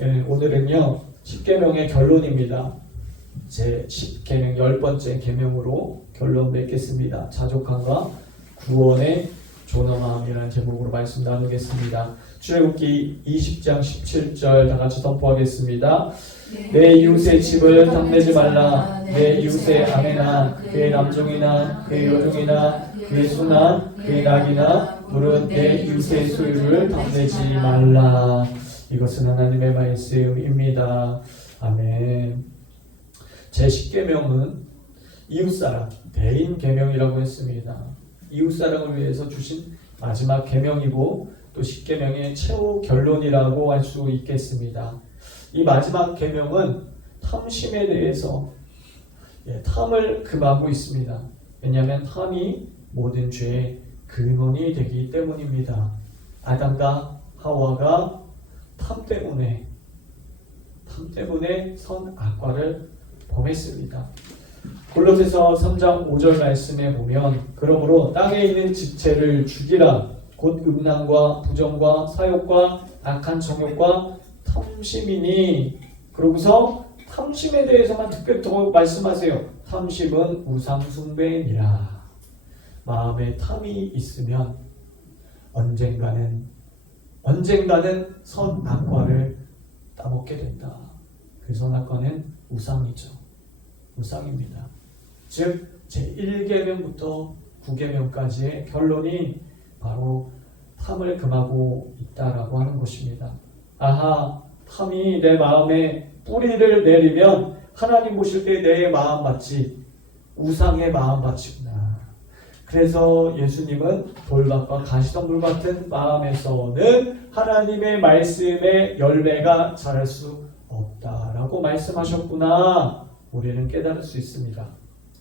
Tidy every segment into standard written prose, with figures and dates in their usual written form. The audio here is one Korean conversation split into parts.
오늘은요 10계명의 결론입니다. 제 10계명 10번째 계명으로 결론 맺겠습니다. 자족함과 구원의 존엄함이라는 제목으로 말씀 나누겠습니다. 출애굽기 20장 17절 다 같이 선포하겠습니다. 내 이웃의 집을 탐내지 말라. 내 이웃의 아내나 그의 남종이나 그의 여종이나 그의 소나 그의 낙이나 물은 내 이웃의 소유를 탐내지 말라. 이것은 하나님의 말씀입니다. 아멘. 제 10계명은 이웃사랑, 대인계명이라고 했습니다. 이웃사랑을 위해서 주신 마지막 계명이고 또 10계명의 최후 결론이라고 할 수 있겠습니다. 이 마지막 계명은 탐심에 대해서 탐을 금하고 있습니다. 왜냐하면 탐이 모든 죄의 근원이 되기 때문입니다. 아담과 하와가 탐 때문에 선악과를 범했습니다. 골로새서 3장 5절 말씀에 보면 그러므로 땅에 있는 지체를 죽이라. 곧 음란과 부정과 사욕과 악한 정욕과 탐심이니. 그러고서 탐심에 대해서만 특별히 더 말씀하세요. 탐심은 우상숭배니라. 마음에 탐이 있으면 언젠가는 선악과를 따먹게 된다. 그 선악과는 우상이죠. 우상입니다. 즉 제1계명부터 9계명까지의 결론이 바로 탐을 금하고 있다라고 하는 것입니다. 아하, 탐이 내 마음에 뿌리를 내리면 하나님 보실 때 내 마음밭이 우상의 마음밭이구나. 그래서 예수님은 돌밭과 가시덤불 같은 마음에서는 하나님의 말씀의 열매가 자랄 수 없다라고 말씀하셨구나. 우리는 깨달을 수 있습니다.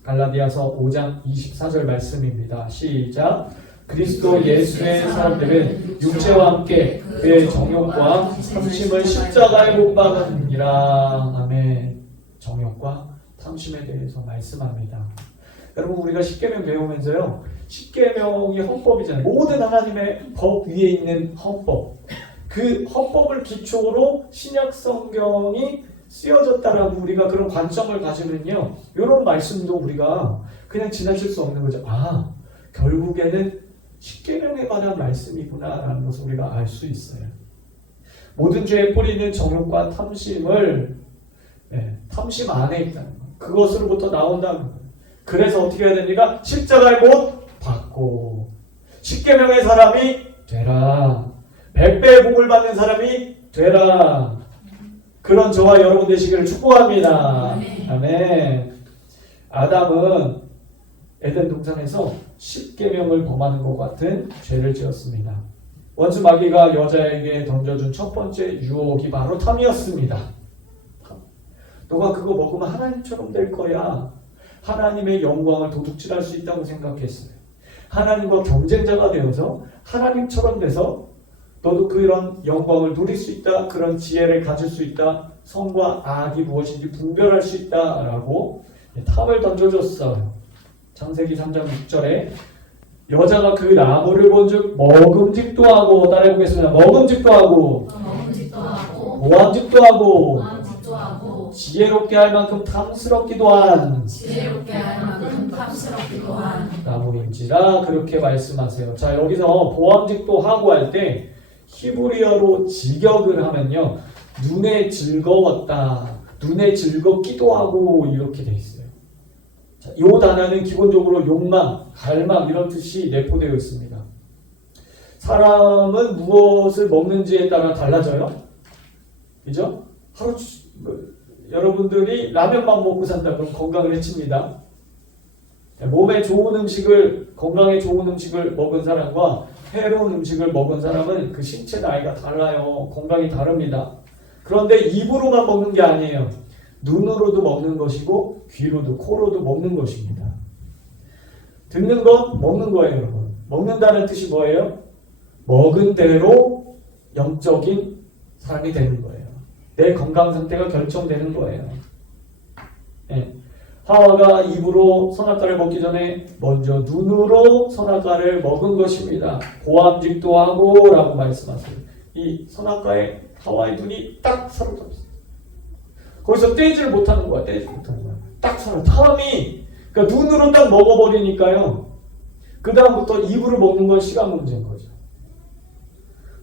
갈라디아서 5장 24절 말씀입니다. 시작. 그리스도 예수의 사람들은 육체와 함께 그의 정욕과 탐심을 십자가에 못 박았느니라. 아멘. 정욕과 탐심에 대해서 말씀합니다. 여러분, 우리가 10계명 배우면서요, 10계명이 헌법이잖아요. 모든 하나님의 법 위에 있는 헌법, 그 헌법을 기초로 신약 성경이 쓰여졌다라고 우리가 그런 관점을 가지면요, 이런 말씀도 우리가 그냥 지나칠 수 없는 거죠. 아, 결국에는 10계명에 관한 말씀이구나라는 것을 우리가 알 수 있어요. 모든 죄의 뿌리는 정욕과 탐심을 탐심 안에 있다는 거, 그것으로부터 나온다는 거예요. 그래서 어떻게 해야 됩니까? 십자가의 못 받고 10계명의 사람이 되라. 100배의 복을 받는 사람이 되라. 그런 저와 여러분 되시기를 축복합니다. 아멘. 아담은 에덴 동산에서 10계명을 범하는 것 같은 죄를 지었습니다. 원수 마귀가 여자에게 던져준 첫 번째 유혹이 바로 탐이었습니다. 너가 그거 먹으면 하나님처럼 될 거야. 하나님의 영광을 도둑질할 수 있다고 생각했어요. 하나님과 경쟁자가 되어서 하나님처럼 돼서 너도 그런 영광을 누릴 수 있다. 그런 지혜를 가질 수 있다. 선과 악이 무엇인지 분별할 수 있다라고 탐을 던져줬어요. 창세기 3장 6절에 여자가 그 나무를 본즉 먹음직도 하고, 따라해보겠습니다. 먹음직도 하고 보암직도 하고 지혜롭게 할 만큼 탐스럽기도 한 나무인지라 그렇게 말씀하세요. 자, 여기서 보암직도 하고 할 때 히브리어로 직역을 하면요, 눈에 즐거웠다, 눈에 즐겁기도 하고 이렇게 돼 있어요. 자, 이 단어는 기본적으로 욕망, 갈망 이런 뜻이 내포되어 있습니다. 사람은 무엇을 먹는지에 따라 달라져요. 그죠? 여러분들이 라면만 먹고 산다 그럼 건강을 해칩니다. 몸에 좋은 음식을, 건강에 좋은 음식을 먹은 사람과 해로운 음식을 먹은 사람은 그 신체 나이가 달라요. 건강이 다릅니다. 그런데 입으로만 먹는 게 아니에요. 눈으로도 먹는 것이고 귀로도, 코로도 먹는 것입니다. 듣는 것, 먹는 거예요, 여러분. 먹는다는 뜻이 뭐예요? 먹은 대로 영적인 사람이 되는 거예요. 내 건강 상태가 결정되는 거예요. 네. 하와가 입으로 선악과를 먹기 전에 먼저 눈으로 선악과를 먹은 것입니다. 보암직도 하고 라고 말씀하세요. 이 선악과의 하와의 눈이 딱 사로잡혔어요. 거기서 떼지를 못하는 거야. 떼지 못하는 거야. 딱 사로. 탐이 그러니까 눈으로 딱 먹어버리니까요. 그 다음부터 입으로 먹는 건 시간 문제인 거죠.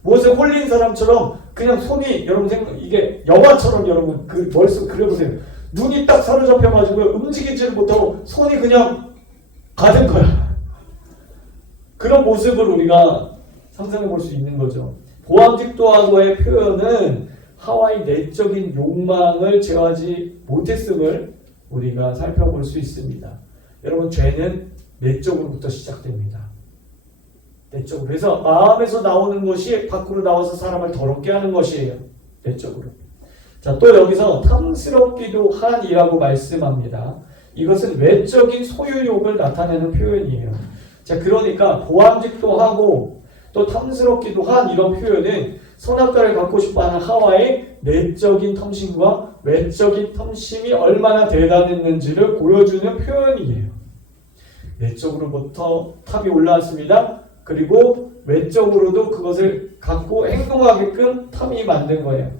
무엇에 홀린 사람처럼 그냥 손이 여러분 이게 영화처럼 여러분 그 머릿속 그려보세요. 눈이 딱 사로잡혀가지고 움직이지를 못하고 손이 그냥 가는 거야. 그런 모습을 우리가 상상해 볼 수 있는 거죠. 보암직도하고의 표현은 하와의 내적인 욕망을 제어하지 못했음을 우리가 살펴볼 수 있습니다. 여러분 죄는 내적으로부터 시작됩니다. 내적으로. 그래서 마음에서 나오는 것이 밖으로 나와서 사람을 더럽게 하는 것이에요. 내적으로. 자, 또 여기서 탐스럽기도 한이라고 말씀합니다. 이것은 외적인 소유욕을 나타내는 표현이에요. 자, 그러니까 보암직도 하고 또 탐스럽기도 한 이런 표현은 선악과를 갖고 싶어하는 하와의 내적인 탐심과 외적인 탐심이 얼마나 대단했는지를 보여주는 표현이에요. 내적으로부터 탐이 올라왔습니다. 그리고 외적으로도 그것을 갖고 행동하게끔 탐이 만든 거예요.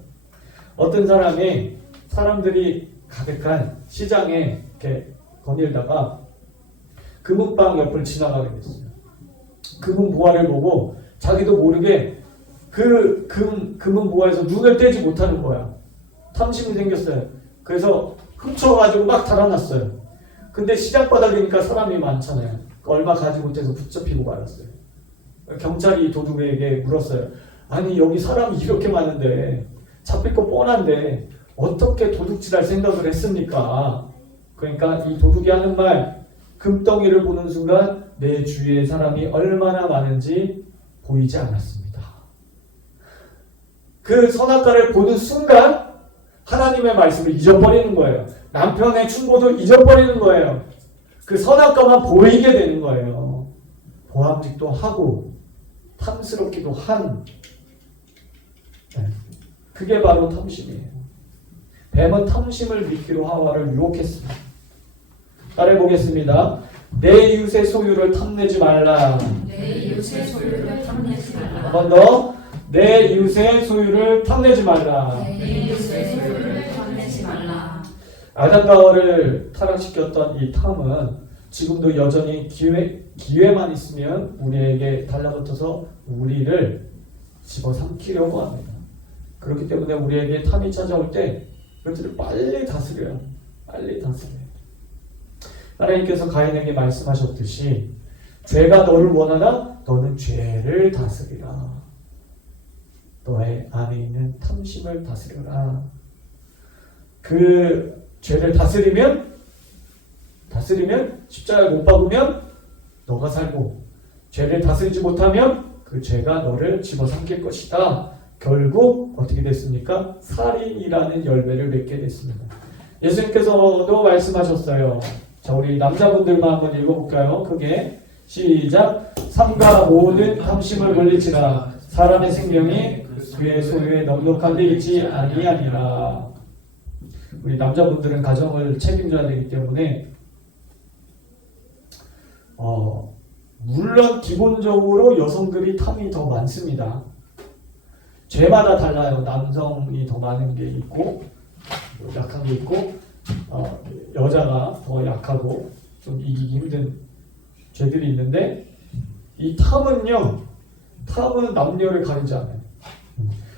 어떤 사람들이 가득한 시장에 이렇게 거닐다가 금은방 옆을 지나가게 됐어요. 금은보화를 보고 자기도 모르게 그 금은보화에서 눈을 떼지 못하는 거야. 탐심이 생겼어요. 그래서 훔쳐가지고 막 달아났어요. 근데 시장 바닥이니까 사람이 많잖아요. 얼마 가지 못해서 붙잡히고 말았어요. 경찰이 도둑에게 물었어요. 아니 여기 사람이 이렇게 많은데 잡힐 거 뻔한데 어떻게 도둑질할 생각을 했습니까? 그러니까 이 도둑이 하는 말, 금덩이를 보는 순간 내 주위에 사람이 얼마나 많은지 보이지 않았습니다. 그 선악과를 보는 순간 하나님의 말씀을 잊어버리는 거예요. 남편의 충고도 잊어버리는 거예요. 그 선악과만 보이게 되는 거예요. 보암직도 하고 탐스럽기도 한, 그게 바로 탐심이에요. 뱀은 탐심을 미끼로 하와를 유혹했습니다. 따라해보겠습니다. 내 이웃의 소유를 탐내지 말라. 내 이웃의 소유를 탐내지 말라. 한 번 더. 내 이웃의 소유를 탐내지 말라. 내 이웃의 소유를 탐내지 말라. 아담과 하와를 타락시켰던 이 탐은 지금도 여전히 기회만 있으면 우리에게 달라붙어서 우리를 집어삼키려고 합니다. 그렇기 때문에 우리에게 탐이 찾아올 때 그것들을 빨리 다스려요. 빨리 다스려요. 하나님께서 가인에게 말씀하셨듯이 죄가 너를 원하나 너는 죄를 다스리라. 너의 안에 있는 탐심을 다스려라. 그 죄를 다스리면 십자가를 못 박으면 너가 살고, 죄를 다스리지 못하면 그 죄가 너를 집어삼킬 것이다. 결국 어떻게 됐습니까? 살인이라는 열매를 맺게 됐습니다. 예수님께서도 말씀하셨어요. 자, 우리 남자분들만 한번 읽어볼까요? 크게 시작. 삼가 모든 탐심을 물리치라. 사람의 생명이 그의 소유에 넉넉한 데 있지 아니하니라. 우리 남자분들은 가정을 책임져야 되기 때문에 물론 기본적으로 여성들이 탐이 더 많습니다. 죄마다 달라요. 남성이 더 많은 게 있고 약한 게 있고 여자가 더 약하고 좀 이기기 힘든 죄들이 있는데, 이 탐은 남녀를 가리지 않아요.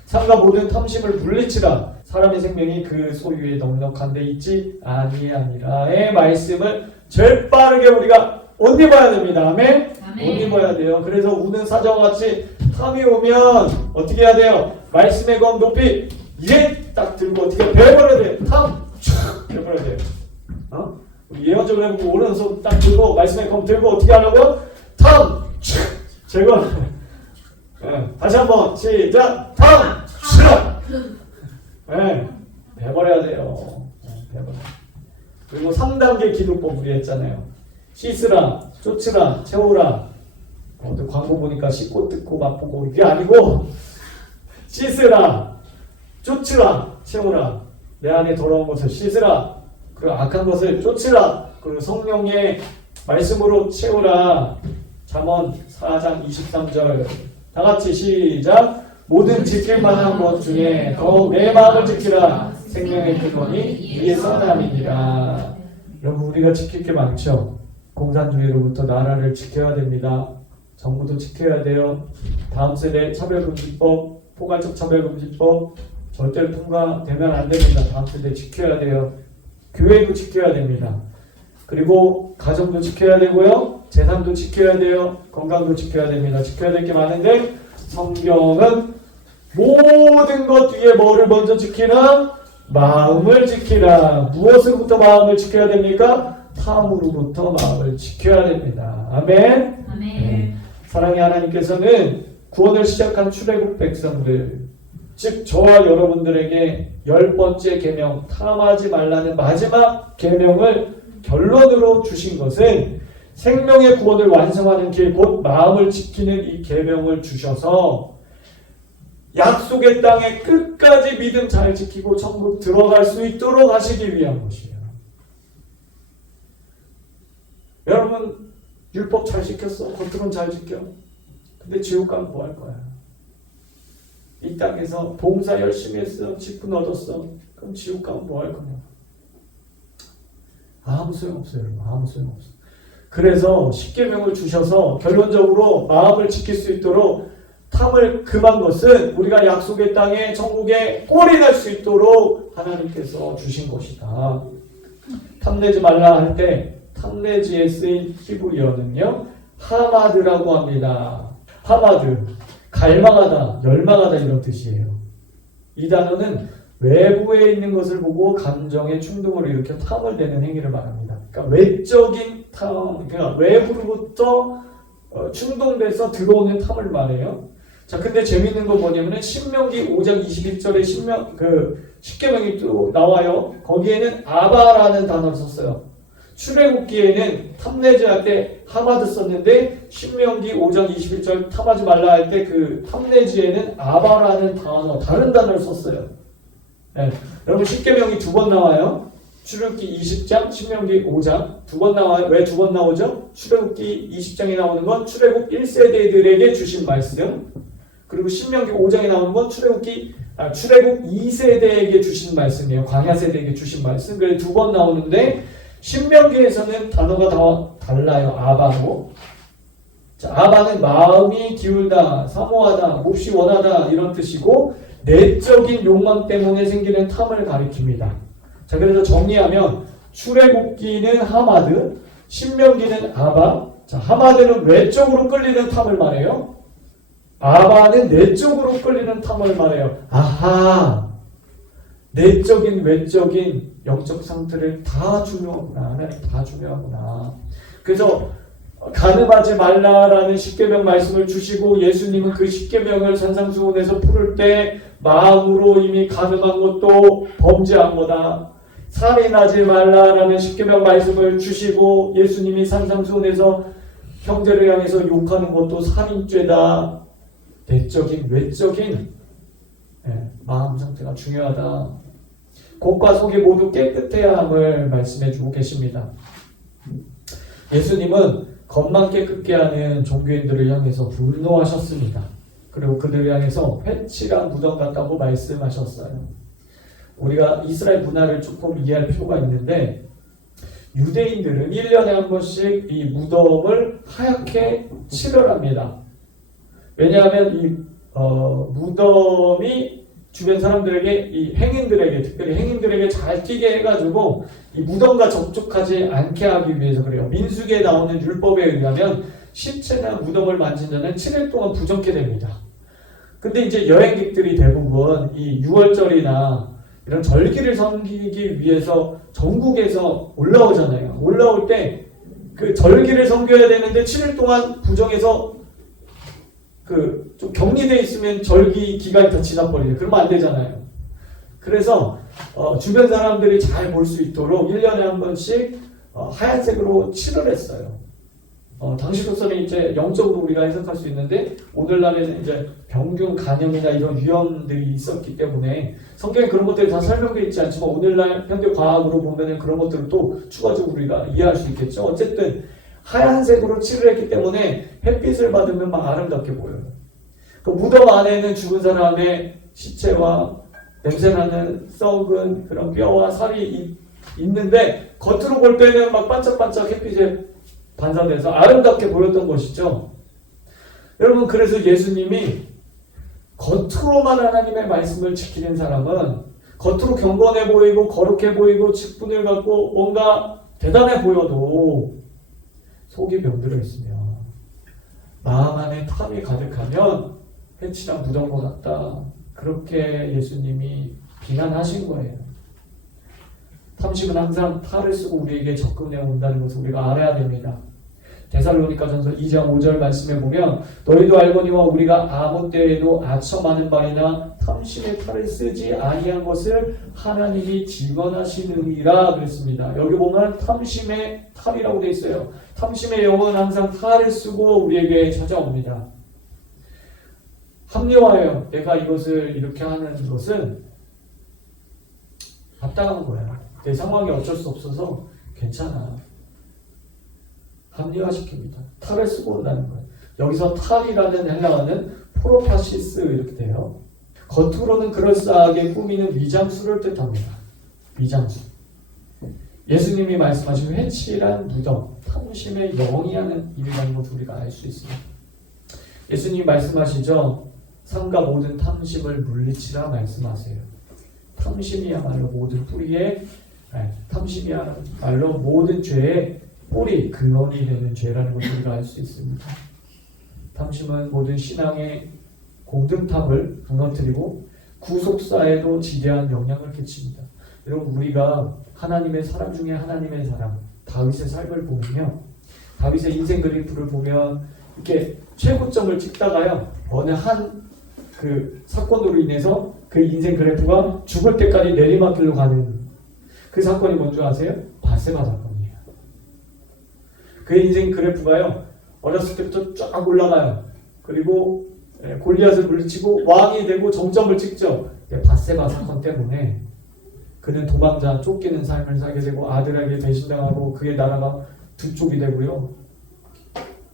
삼가 모든 탐심을 물리치라. 사람의 생명이 그 소유에 넉넉한 데 있지 아니하니라의 말씀을 제일 빠르게 우리가 옷 입어야 됩니다. 아멘? 옷 입어야 돼요. 그래서 우는 사자와 같이 탐이 오면 어떻게 해야 돼요? 말씀의 검 높이 이제 딱 들고 어떻게 베어버려야 돼요? 탐 촥 베어버려야 돼요. 예언적으로 해보고 오른손 딱 들고 말씀의 검 들고 어떻게 하려고? 탐 촥 제거. 다시 한번 시작. 탐 촥 베어버려야 돼요. 베어버려. 그리고 3단계 기도법 우리 했잖아요. 씻으라, 쫓으라, 채우라. 또 광고 보니까 씻고 뜯고 맛보고 이게 아니고 씻으라, 쫓으라, 채우라. 내 안에 더러운 것을 씻으라. 그리고 악한 것을 쫓으라. 그리고 성령의 말씀으로 채우라. 잠언 4장 23절 다 같이 시작. 모든 지킬 만한 것 중에 더욱 내 마음을 지키라. 생명의 근원이 이에서 남이니라. 여러분, 우리가 지킬 게 많죠. 공산주의로부터 나라를 지켜야 됩니다. 정부도 지켜야 돼요. 다음 세대 차별금지법, 포괄적 차별금지법 절대로 통과되면 안 됩니다. 다음 세대 지켜야 돼요. 교회도 지켜야 됩니다. 그리고 가정도 지켜야 되고요. 재산도 지켜야 돼요. 건강도 지켜야 됩니다. 지켜야 될 게 많은데 성경은 모든 것 뒤에 뭐를 먼저 지키라? 마음을 지키라. 무엇으로부터 마음을 지켜야 됩니까? 탐으로부터 마음을 지켜야 됩니다. 아멘. 아멘. 사랑의 하나님께서는 구원을 시작한 출애굽 백성들, 즉 저와 여러분들에게 10번째 계명, 탐하지 말라는 마지막 계명을 결론으로 주신 것은 생명의 구원을 완성하는 길, 곧 마음을 지키는 이 계명을 주셔서 약속의 땅에 끝까지 믿음 잘 지키고 천국 들어갈 수 있도록 하시기 위한 것이에요. 여러분, 율법 잘 지켰어? 겉으로는 잘 지켜. 근데 지옥 가면 뭐 할 거야? 이 땅에서 봉사 열심히 했어. 직분 얻었어. 그럼 지옥 가면 뭐 할 거냐? 아무 소용없어요. 여러분. 아무 소용없어. 그래서 십계명을 주셔서 결론적으로 마음을 지킬 수 있도록 탐을 금한 것은 우리가 약속의 땅에 천국에 꼴이 날 수 있도록 하나님께서 주신 것이다. 탐내지 말라 할 때 탐내지에 쓰인 히브리어는요 하마드라고 합니다. 하마드, 갈망하다, 열망하다 이런 뜻이에요. 이 단어는 외부에 있는 것을 보고 감정의 충동을 일으켜 탐을 내는 행위를 말합니다. 그러니까 외적인 탐, 그러니까 외부로부터 충동돼서 들어오는 탐을 말해요. 자, 근데 재미있는 건 뭐냐면은 신명기 5장 21절에 십계명이 또 나와요. 거기에는 아바라는 단어를 썼어요. 출애굽기에는 탐내지 할 때 하마드 썼는데 신명기 5장 21절 탐하지 말라 할 때 그 탐내지에는 아바라는 단어, 다른 단어를 썼어요. 네. 여러분 십계명이 2번 나와요. 출애굽기 20장, 신명기 5장 2번 나와요. 왜 2번 나오죠? 출애굽기 20장에 나오는 건 출애굽 1세대들에게 주신 말씀, 그리고 신명기 5장에 나오는 건 출애굽 2세대에게 주신 말씀이에요. 광야 세대에게 주신 말씀. 그래서 2번 나오는데 신명기에서는 단어가 다 달라요. 아바로. 자, 아바는 마음이 기울다, 사모하다, 몹시 원하다 이런 뜻이고 내적인 욕망 때문에 생기는 탐을 가리킵니다. 자, 그래서 정리하면 출애굽기는 하마드, 신명기는 아바. 자, 하마드는 외적으로 끌리는 탐을 말해요. 아바는 내적으로 끌리는 탐을 말해요. 아하, 내적인 외적인 영적 상태를 다 중요하구나. 하나님 다 중요하구나. 그래서 간음하지 말라라는 십계명 말씀을 주시고 예수님은 그 십계명을 산상수훈에서 풀을 때 마음으로 이미 간음한 것도 범죄한 거다. 살인하지 말라라는 십계명 말씀을 주시고 예수님이 산상수훈에서 형제를 향해서 욕하는 것도 살인죄다. 내적인 외적인 마음 상태가 중요하다. 겉과 속이 모두 깨끗해야 함을 말씀해 주고 계십니다. 예수님은 겉만 깨끗게 하는 종교인들을 향해서 분노하셨습니다. 그리고 그들을 향해서 회칠한 무덤 같다고 말씀하셨어요. 우리가 이스라엘 문화를 조금 이해할 필요가 있는데 유대인들은 1년에 한 번씩 이 무덤을 하얗게 칠을합니다. 왜냐하면 이 무덤이 주변 사람들에게, 이 행인들에게, 특별히 행인들에게 잘 띄게 해가지고 이 무덤과 접촉하지 않게 하기 위해서 그래요. 민수기에 나오는 율법에 의하면 시체나 무덤을 만진 자는 7일 동안 부정케 됩니다. 근데 이제 여행객들이 대부분 이 6월절이나 이런 절기를 섬기기 위해서 전국에서 올라오잖아요. 올라올 때 그 절기를 섬겨야 되는데 7일 동안 부정해서 좀 격리되어 있으면 절기 기간이 다 지나버리죠. 그러면 안 되잖아요. 그래서 주변 사람들이 잘 볼 수 있도록 1년에 한 번씩 하얀색으로 칠을 했어요. 당시로서는 이제 영적으로 우리가 해석할 수 있는데 오늘날에는 이제 병균 감염이나 이런 위험들이 있었기 때문에 성경에 그런 것들이 다 설명되어 있지 않지만 오늘날 현대 과학으로 보면은 그런 것들을 또 추가적으로 우리가 이해할 수 있겠죠. 어쨌든 하얀색으로 칠을 했기 때문에 햇빛을 받으면 막 아름답게 보여요. 그 무덤 안에는 죽은 사람의 시체와 냄새나는 썩은 그런 뼈와 살이 있는데 겉으로 볼 때는 막 반짝반짝 햇빛에 반사돼서 아름답게 보였던 것이죠. 여러분, 그래서 예수님이 겉으로만 하나님의 말씀을 지키는 사람은 겉으로 경건해 보이고 거룩해 보이고 직분을 갖고 뭔가 대단해 보여도 속이 병들어 있으면 마음 안에 탐이 가득하면 해치랑 무덤 것 같다. 그렇게 예수님이 비난하신 거예요. 탐심은 항상 탈을 쓰고 우리에게 접근해 온다는 것을 우리가 알아야 됩니다. 데살로니가전서 2장 5절 말씀에 보면 너희도 알거니와 우리가 아무 때에도 아첨하는 바이나 탐심의 탈을 쓰지 아니한 것을 하나님이 증언하시느니라 그랬습니다. 여기 보면 탐심의 탈이라고 되어 있어요. 탐심의 영은 항상 탈을 쓰고 우리에게 찾아옵니다. 합리화해요. 내가 이것을 이렇게 하는 것은 합당한 거야. 내 상황이 어쩔 수 없어서 괜찮아. 합리화시킵니다. 탈을 쓰고 온다는 거예요. 여기서 탈이라는 헬라어는 프로파시스 이렇게 돼요. 겉으로는 그럴싸하게 꾸미는 위장수를 뜻합니다. 위장수. 예수님이 말씀하신 회칠한 무덤, 탐심의 영이 하는 일이라는 것을 우리가 알 수 있습니다. 예수님이 말씀하시죠. 삼가 모든 탐심을 물리치라 말씀하세요. 탐심이야말로 모든 뿌리에, 탐심이야말로 모든 죄의 뿌리, 근원이 되는 죄라는 것을 우리가 알 수 있습니다. 탐심은 모든 신앙의 공든탑을 무너뜨리고 구속사에도 지대한 영향을 끼칩니다. 여러분, 우리가 하나님의 사람 중에 하나님의 사람, 다윗의 삶을 보면요. 다윗의 인생 그래프를 보면 이렇게 최고점을 찍다가요. 어느 한 그 사건으로 인해서 그 인생 그래프가 죽을 때까지 내리막길로 가는 그 사건이 뭔지 아세요? 바세바 사건이에요. 그 인생 그래프가요. 어렸을 때부터 쫙 올라가요. 그리고 골리앗을 물리치고 왕이 되고 정점을 찍죠. 바세바 사건 때문에 그는 도망자, 쫓기는 삶을 살게 되고 아들에게 배신당하고 그의 나라가 두 쪽이 되고요.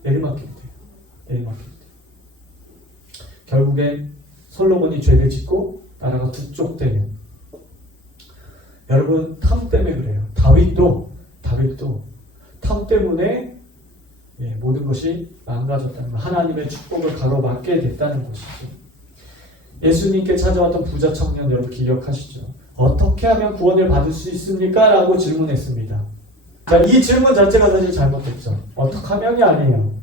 내리막길이 돼요. 내리막길이 돼요. 결국엔 솔로몬이 죄를 짓고 나라가 두 쪽 되는. 여러분, 탐 때문에 그래요. 다윗도 탐 때문에 모든 것이 망가졌다는 것, 하나님의 축복을 가로막게 됐다는 것이죠. 예수님께 찾아왔던 부자 청년 여러분 기억하시죠? 어떻게 하면 구원을 받을 수 있습니까? 라고 질문했습니다. 자, 이 질문 자체가 사실 잘못됐죠. 어떻게 하면이 아니에요.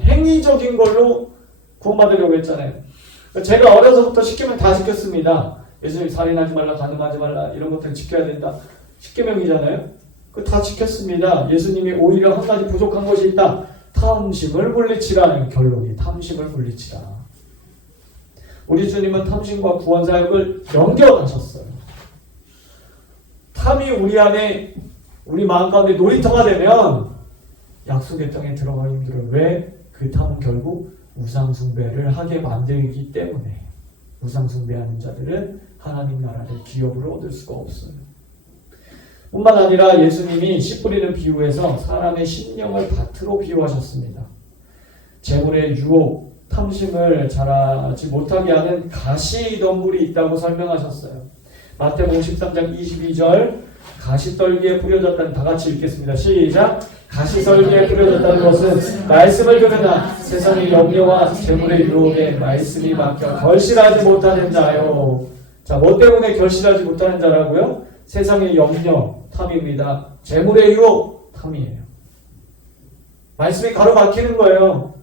행위적인 걸로 구원받으려고 했잖아요. 제가 어려서부터 시키면 다 지켰습니다. 예수님 살인하지 말라, 간음하지 말라, 이런 것들 지켜야 된다. 10계명이잖아요. 그 다 지켰습니다. 예수님이 오히려 한 가지 부족한 것이 있다. 탐심을 물리치라는 결론이 탐심을 물리치라. 우리 주님은 탐심과 구원 사역을 연결하셨어요. 탐이 우리 안에, 우리 마음 가운데 놀이터가 되면 약속의 땅에 들어가기 힘들어요. 왜? 그 탐은 결국 우상숭배를 하게 만들기 때문에. 우상숭배하는 자들은 하나님 나라를 기업으로 얻을 수가 없어요. 뿐만 아니라 예수님이 씨 뿌리는 비유에서 사람의 심령을 밭으로 비유하셨습니다. 재물의 유혹, 탐심을 자라지 못하게 하는 가시덤불이 있다고 설명하셨어요. 마태복음 13장 22절, 가시떨기에 뿌려졌다는, 다 같이 읽겠습니다. 시작. 가시떨기에 뿌려졌다는 것은 말씀을 들으나 세상의 염려와 재물의 유혹에 말씀이 막혀 결실하지 못하는 자요. 자, 뭐 때문에 결실하지 못하는 자라고요? 세상의 염려, 탐입니다. 재물의 유혹, 탐이에요. 말씀이 가로막히는 거예요.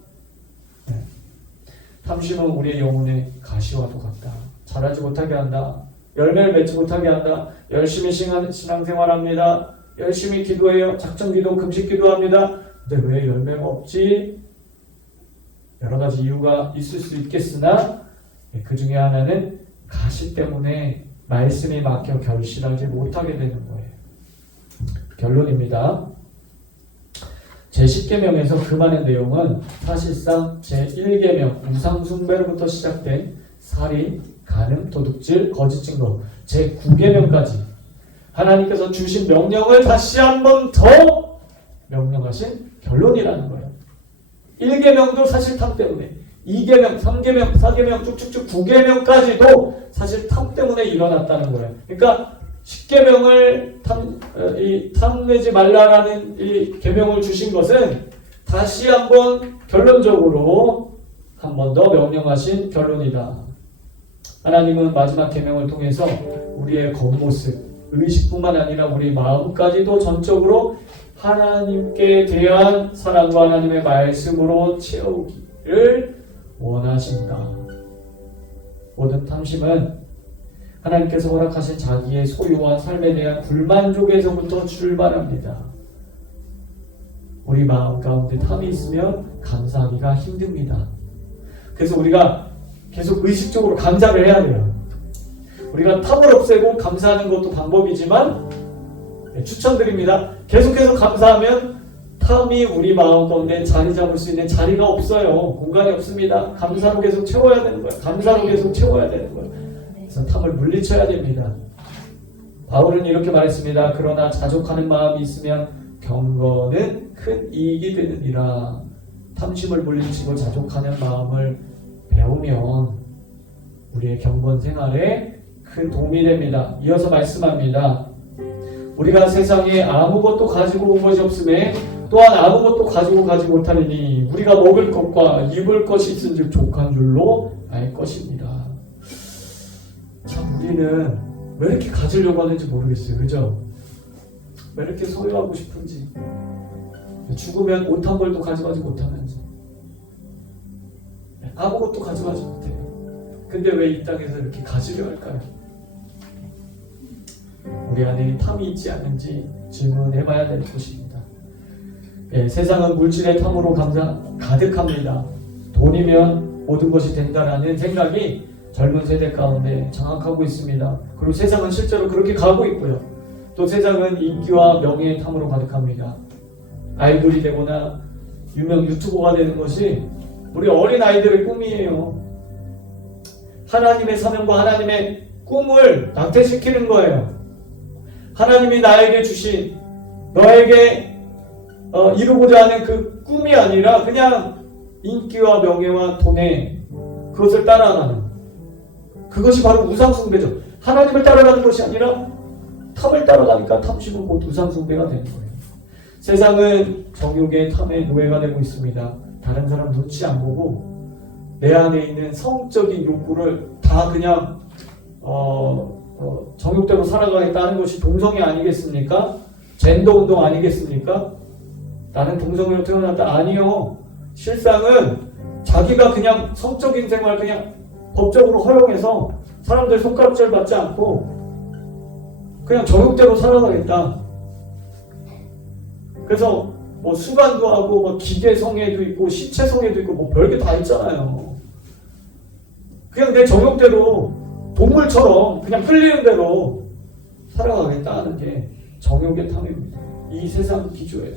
탐심은 우리의 영혼의 가시와도 같다. 자라지 못하게 한다. 열매를 맺지 못하게 한다. 열심히 신앙생활합니다. 열심히 기도해요. 작정기도, 금식기도 합니다. 근데 왜 열매가 없지? 여러 가지 이유가 있을 수 있겠으나 그 중에 하나는 가시 때문에 말씀이 막혀 결실하지 못하게 되는 거예요. 결론입니다. 제10계명에서 그 많은 내용은 사실상 제1계명 우상숭배로부터 시작된 살인, 간음, 도둑질, 거짓 증거, 제9계명까지 하나님께서 주신 명령을 다시 한 번 더 명령하신 결론이라는 거예요. 1계명도 사실 탐 때문에, 2계명, 3계명, 4계명 쭉쭉쭉 9계명까지도 사실 탐 때문에 일어났다는 거예요. 그러니까 10계명을 탐내지 말라라는 이 계명을 주신 것은 다시 한번 결론적으로 한 번 더 명령하신 결론이다. 하나님은 마지막 계명을 통해서 우리의 겉모습, 의식뿐만 아니라 우리 마음까지도 전적으로 하나님께 대한 사랑과 하나님의 말씀으로 채우기를 원하신다. 모든 탐심은 하나님께서 허락하신 자기의 소유와 삶에 대한 불만족에서부터 출발합니다. 우리 마음 가운데 탐이 있으면 감사하기가 힘듭니다. 그래서 우리가 계속 의식적으로 감사를 해야 돼요. 우리가 탐을 없애고 감사하는 것도 방법이지만 추천드립니다. 계속해서 감사하면 탐이 우리 마음 가운데 자리 잡을 수 있는 자리가 없어요. 공간이 없습니다. 감사로 계속 채워야 되는 거예요. 감사로 계속 채워야 되는 거예요. 그래서 탐을 물리쳐야 됩니다. 바울은 이렇게 말했습니다. 그러나 자족하는 마음이 있으면 경건은 큰 이익이 되느니라. 탐심을 물리치고 자족하는 마음을 배우면 우리의 경건 생활에 큰 도움이 됩니다. 이어서 말씀합니다. 우리가 세상에 아무것도 가지고 온 것이 없음에 또한 아무것도 가지고 가지 못하리니 우리가 먹을 것과 입을 것이 있은즉 족한 줄로 알 것입니다. 참 우리는 왜 이렇게 가지려고 하는지 모르겠어요. 그죠? 왜 이렇게 소유하고 싶은지. 죽으면 옷 한 벌도 가져가지 못하면서 아무것도 가져가지 못해요. 근데 왜 이 땅에서 이렇게 가지려 할까요? 우리 안에 탐이 있지 않는지 질문해봐야 될 것입니다. 세상은 물질의 탐으로 가득합니다. 돈이면 모든 것이 된다라는 생각이 젊은 세대 가운데 장악하고 있습니다. 그리고 세상은 실제로 그렇게 가고 있고요. 또 세상은 인기와 명예의 탐으로 가득합니다. 아이돌이 되거나 유명 유튜버가 되는 것이 우리 어린 아이들의 꿈이에요. 하나님의 사명과 하나님의 꿈을 낙태시키는 거예요. 하나님이 나에게 주신 너에게 이루고자 하는 그 꿈이 아니라 그냥 인기와 명예와 돈에 그것을 따라가는, 그것이 바로 우상숭배죠. 하나님을 따라가는 것이 아니라 탐을 따라가니까 탐심은 곧 우상숭배가 되는 거예요. 세상은 정욕의 탐의 노예가 되고 있습니다. 다른 사람 눈치 안 보고 내 안에 있는 성적인 욕구를 다 그냥 정욕대로 살아가겠다는 것이 동성애 아니겠습니까? 젠더 운동 아니겠습니까? 나는 동성애로 태어났다. 아니요. 실상은 자기가 그냥 성적인 생활 그냥 법적으로 허용해서 사람들 손가락질 받지 않고 그냥 정욕대로 살아가겠다. 그래서 뭐 수간도 하고 뭐 기계성애도 있고 시체성애도 있고 뭐 별게 다 있잖아요. 그냥 내 정욕대로 동물처럼 그냥 끌리는 대로 살아가겠다는 게 정욕의 탐입니다. 이 세상 기조에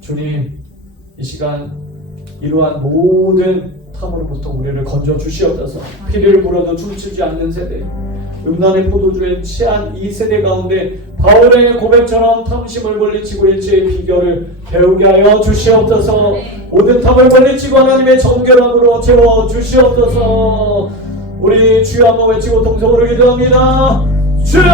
주님 이 시간 이러한 모든 탐으로부터 우리를 건져 주시옵소서. 피를 불어도 춤추지 않는 세대, 음란의 포도주에 취한 이 세대 가운데 바울의 고백처럼 탐심을 물리치고 일체의 비결을 배우게 하여 주시옵소서. 모든 탐을 물리치고 하나님의 정결함으로 채워 주시옵소서. 우리 주여 한번 외치고 동성으로 기도합니다. 주여!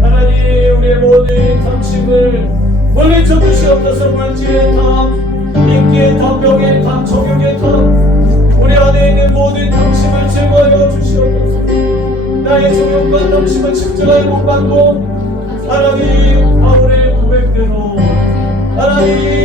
하나님 우리의 모든 탐심을 물리쳐 주시옵소서. 물질의 탐, 인기의 탐, 명예의 탐, 정욕의 탐, 우리 안에 있는 모든 탐심을 제거하여 주시옵소서. 나의 정욕과 탐심을 측정하여 못 받고 하나님 바울의 고백대로 하나님